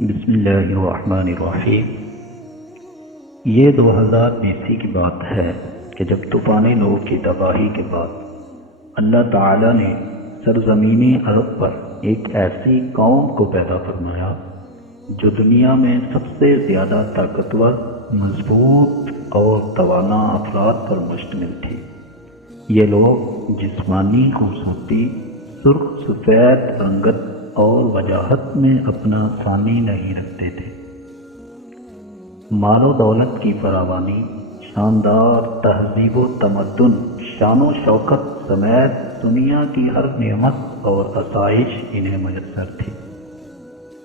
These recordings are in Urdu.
بسم اللہ الرحمن الرحیم۔ یہ 2020 کی بات ہے کہ جب طوفان نوح کی تباہی کے بعد اللہ تعالی نے سرزمین عرب پر ایک ایسی قوم کو پیدا فرمایا جو دنیا میں سب سے زیادہ طاقتور، مضبوط اور توانا افراد پر مشتمل تھی۔ یہ لوگ جسمانی خوبصورتی، سرخ سفید رنگت اور وجاہت میں اپنا ثانی نہیں رکھتے تھے۔ مال و دولت کی فراوانی، شاندار تہذیب و تمدن، شان و شوکت سمیت دنیا کی ہر نعمت اور آسائش انہیں میسر تھی۔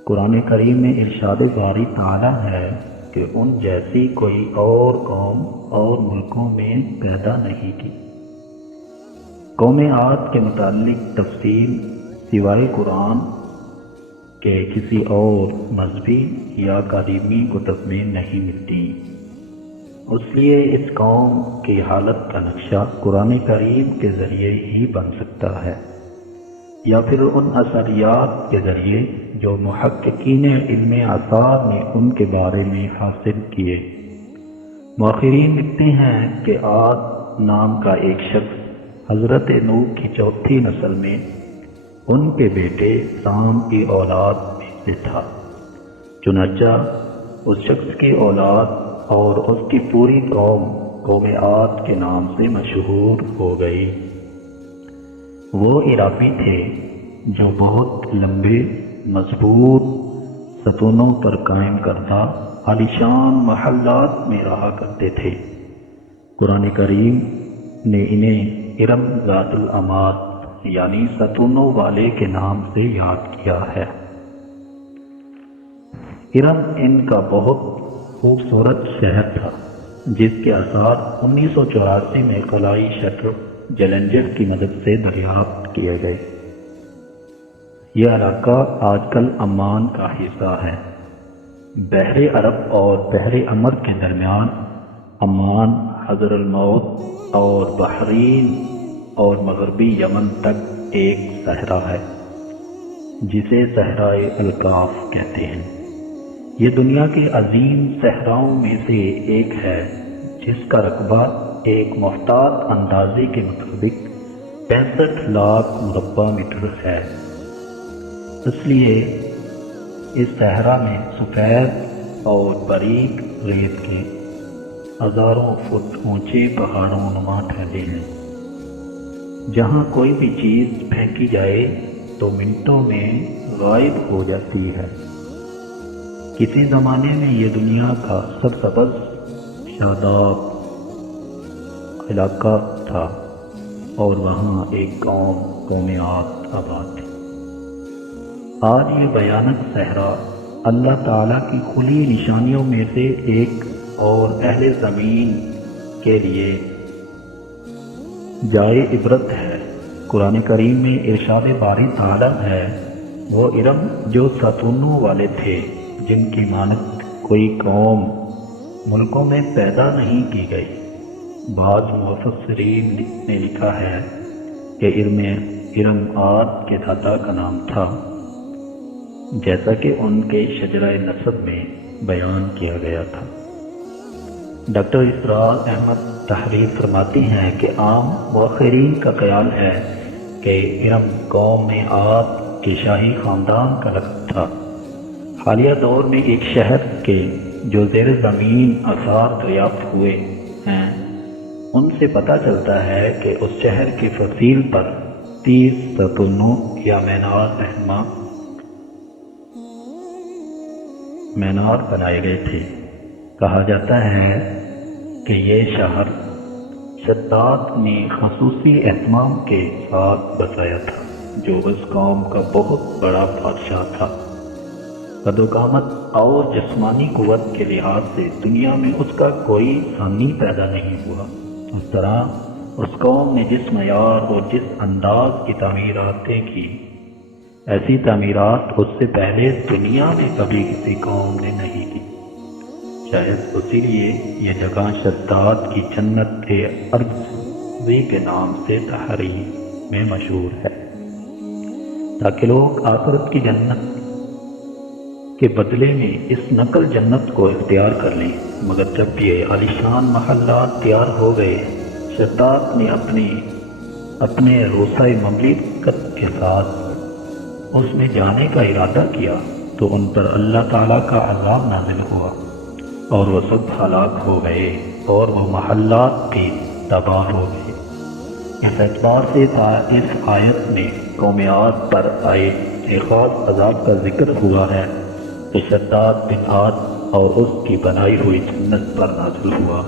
قرآن کریم میں ارشاد باری تعالی ہے کہ ان جیسی کوئی اور قوم اور ملکوں میں پیدا نہیں کی۔ قوم عاد کے متعلق تفصیل سوائے قرآن کے کسی اور مذہبی یا قدیمی کتب میں نہیں ملتی، اس لیے اس قوم کی حالت کا نقشہ قرآن کریم کے ذریعے ہی بن سکتا ہے، یا پھر ان اثریات کے ذریعے جو محققین علم آثار نے ان کے بارے میں حاصل کیے۔ مؤخرین لکھتے ہیں کہ عاد نام کا ایک شخص حضرت نوح کی چوتھی نسل میں ان کے بیٹے سام کی اولاد میں سے تھا۔ چنانچہ اس شخص کی اولاد اور اس کی پوری قوم عاد کے نام سے مشہور ہو گئی۔ وہ عرابی تھے جو بہت لمبے، مضبوط ستونوں پر قائم کردہ عالیشان محلات میں رہا کرتے تھے۔ قرآن کریم نے انہیں ارم ذات العماد یعنی ستونوں والے کے نام سے یاد کیا ہے۔ ارم ان کا بہت خوبصورت شہر تھا جس کے آثار 1984 میں خلائی شٹر جیلنجر کی مدد سے دریافت کیے گئے۔ یہ علاقہ آج کل عمان کا حصہ ہے۔ بحر عرب اور بحر احمر کے درمیان عمان، حضر الموت اور بحرین اور مغربی یمن تک ایک صحرا ہے جسے صحرائے الکاف کہتے ہیں۔ یہ دنیا کے عظیم صحراؤں میں سے ایک ہے جس کا رقبہ ایک محتاط اندازے کے مطابق 65 لاکھ مربع میٹر ہے۔ اس لیے اس صحرا میں سفید اور باریک ریت کے ہزاروں فٹ اونچے پہاڑوں نما ٹھہرے ہیں، جہاں کوئی بھی چیز پھینکی جائے تو منٹوں میں غائب ہو جاتی ہے۔ کسی زمانے میں یہ دنیا کا سرسبز شاداب علاقہ تھا اور وہاں ایک قوم عاد آباد تھی۔ آج یہ بھیانک صحرا اللہ تعالیٰ کی کھلی نشانیوں میں سے ایک اور اہل زمین کے لیے جائے عبرت ہے۔ قرآن کریم میں ارشاد باری تعالی ہے، وہ ارم جو ستونوں والے تھے جن کی مانند کوئی قوم ملکوں میں پیدا نہیں کی گئی۔ بعض مفسرین نے لکھا ہے کہ ارم عاد کے دادا کا نام تھا، جیسا کہ ان کے شجرہ نسب میں بیان کیا گیا تھا۔ ڈاکٹر اسرار احمد تحریر فرماتی ہیں کہ عام مؤخرین کا خیال ہے کہ ارم قوم عاد کے شاہی خاندان کا لقب تھا۔ حالیہ دور میں ایک شہر کے جو زیر زمین آثار دریافت ہوئے ہیں ان سے پتہ چلتا ہے کہ اس شہر کی فصیل پر 30 ستونوں یا مینار بنائے گئے تھے۔ کہا جاتا ہے کہ یہ شہر شداد نے خصوصی اہتمام کے ساتھ بسایا تھا، جو اس قوم کا بہت بڑا بادشاہ تھا۔ قد و قامت اور جسمانی قوت کے لحاظ سے دنیا میں اس کا کوئی ثانی پیدا نہیں ہوا۔ اس طرح اس قوم نے جس معیار اور جس انداز کی تعمیراتیں کی، ایسی تعمیرات اس سے پہلے دنیا میں کبھی کسی قوم نے نہیں کی۔ شاید اسی لیے یہ جگہ شداد کی جنت ارضی کے نام سے تحریر میں مشہور ہے، تاکہ لوگ آخرت کی جنت کہ بدلے میں اس نقل جنت کو اختیار کر لیں، مگر جب یہ عالیشان محلات تیار ہو گئے، شداد نے اپنے روسائے مملکت کے ساتھ اس میں جانے کا ارادہ کیا تو ان پر اللہ تعالیٰ کا عذاب نازل ہوا اور وہ سب ہلاک ہو گئے اور وہ محلات بھی تباہ ہو گئے۔ اس اعتبار سے اس آیت میں قوم عاد پر آئے ایک خاص عذاب کا ذکر ہوا ہے تو شداد بن عاد اور اس کی بنائی ہوئی جنت پر نازل ہوا۔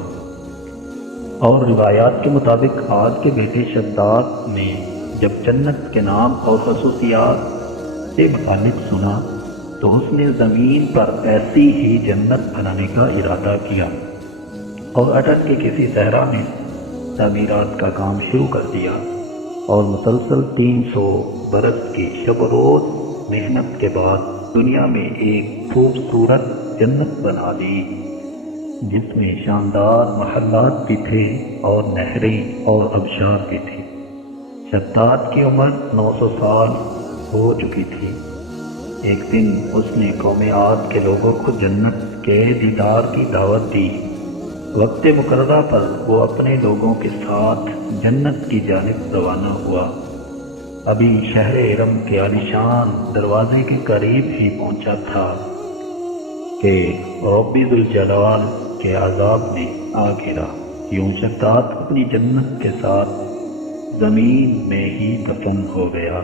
اور روایات کے مطابق عاد کے بیٹے شداد نے جب جنت کے نام اور خصوصیات سے متعلق سنا تو اس نے زمین پر ایسی ہی جنت بنانے کا ارادہ کیا اور اٹک کے کسی صحرا میں تعمیرات کا کام شروع کر دیا اور مسلسل 300 برس کی شب و روز محنت کے بعد دنیا میں ایک خوبصورت جنت بنا دی جس میں شاندار محلات بھی تھے اور نہریں اور ابشار بھی تھے۔ شداد کی عمر 900 سال ہو چکی تھی۔ ایک دن اس نے قوم عاد کے لوگوں کو جنت کے دیدار کی دعوت دی۔ وقت مقررہ پر وہ اپنے لوگوں کے ساتھ جنت کی جانب روانہ ہوا۔ ابھی شہر ارم کے عالیشان دروازے کے قریب ہی پہنچا تھا کہ رب ذوالجلال کے عذاب نے آ گرا۔ یوں شداد اپنی جنت کے ساتھ زمین میں ہی دفن ہو گیا۔